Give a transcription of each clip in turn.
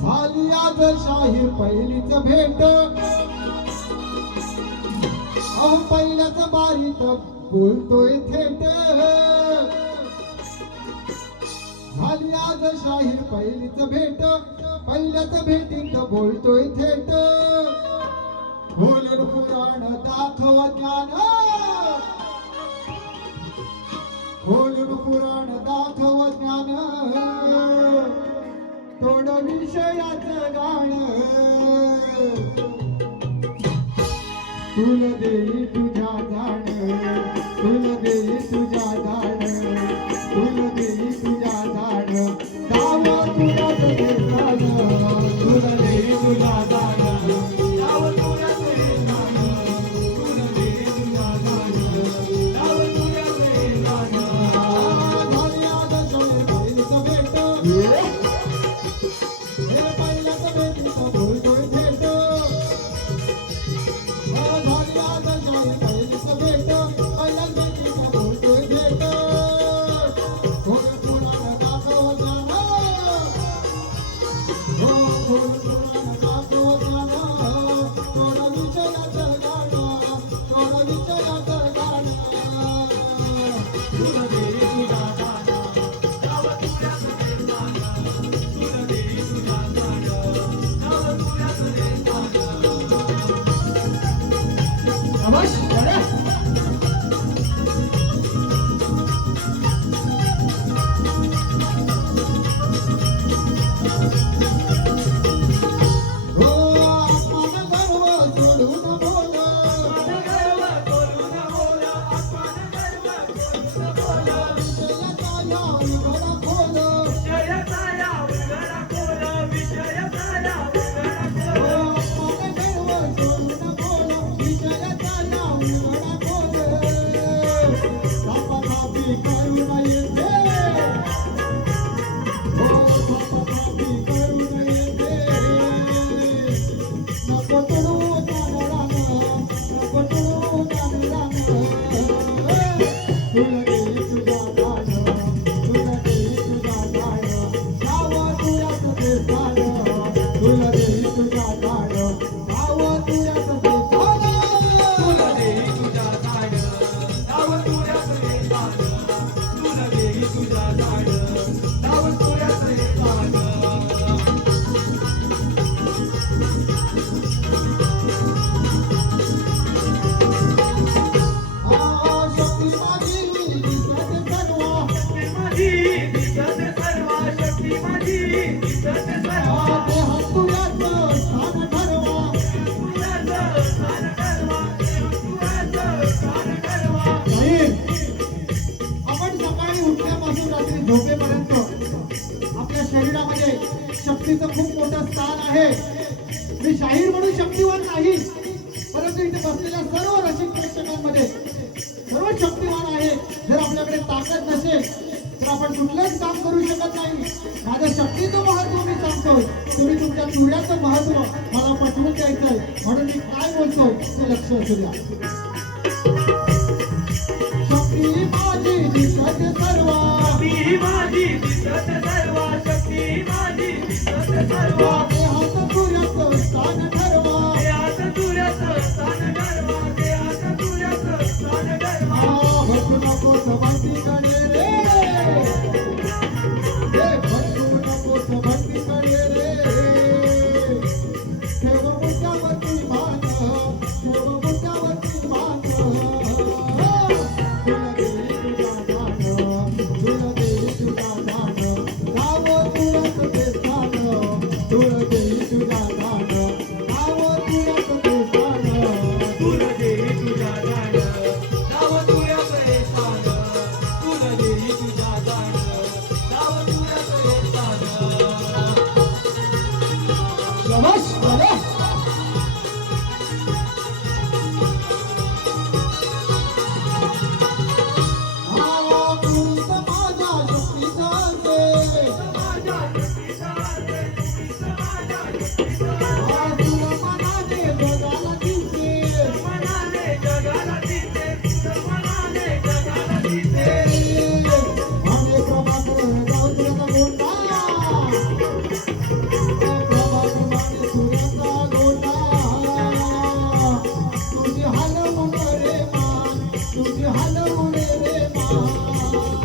झाली आज शाहीर पहिलीच भेट. अहो पहिल्याच बारीत बोलतोय थेट. झाली आज शाहीर पहिलीच भेट. पहिल्याच भेटीत बोलतोय थेट. बोलून पुराण दाखव ज्ञान. बोलून पुराण दाखव ज्ञान. थोडं विषयाचं गाणं. फुल देई तुझ्या जाण फुल देई तुझ्या जाण फुल देई तुझ्या जाण दावा तुला देसाल तुला देई तुझ्या हो Deus. आहे. मी शाहीर म्हणून शक्तिवान नाही परंतु इथे बसलेल्या सर्व रसिक प्रेक्षकांमध्ये सर्व शक्तिवान आहे. जर आपल्याकडे ताकद नसेल तर आपण कुठलंच काम करू शकत नाही. माझ्या शक्तीचं महत्त्व मी सांगतो तुम्ही तुमच्या चुड्याचं महत्त्व मला पटवून द्यायचंय. म्हणून मी काय बोलतो ते लक्ष असू द्या शक्ती माझी दिसत सर्व. Yes,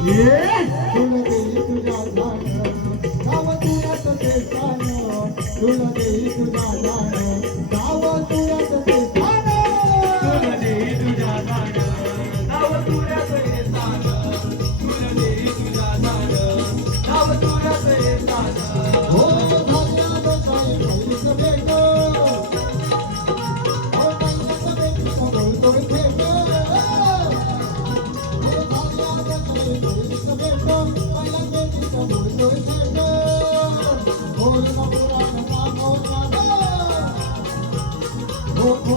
तुला देई तुझ्या जाण गाव तुझ्यात ते स्थान तुला देई तुझ्या जाण गाव तुझ्यात ते स्थान हो झाल्या दोसाई खालीच भेट हो Oh, oh, oh.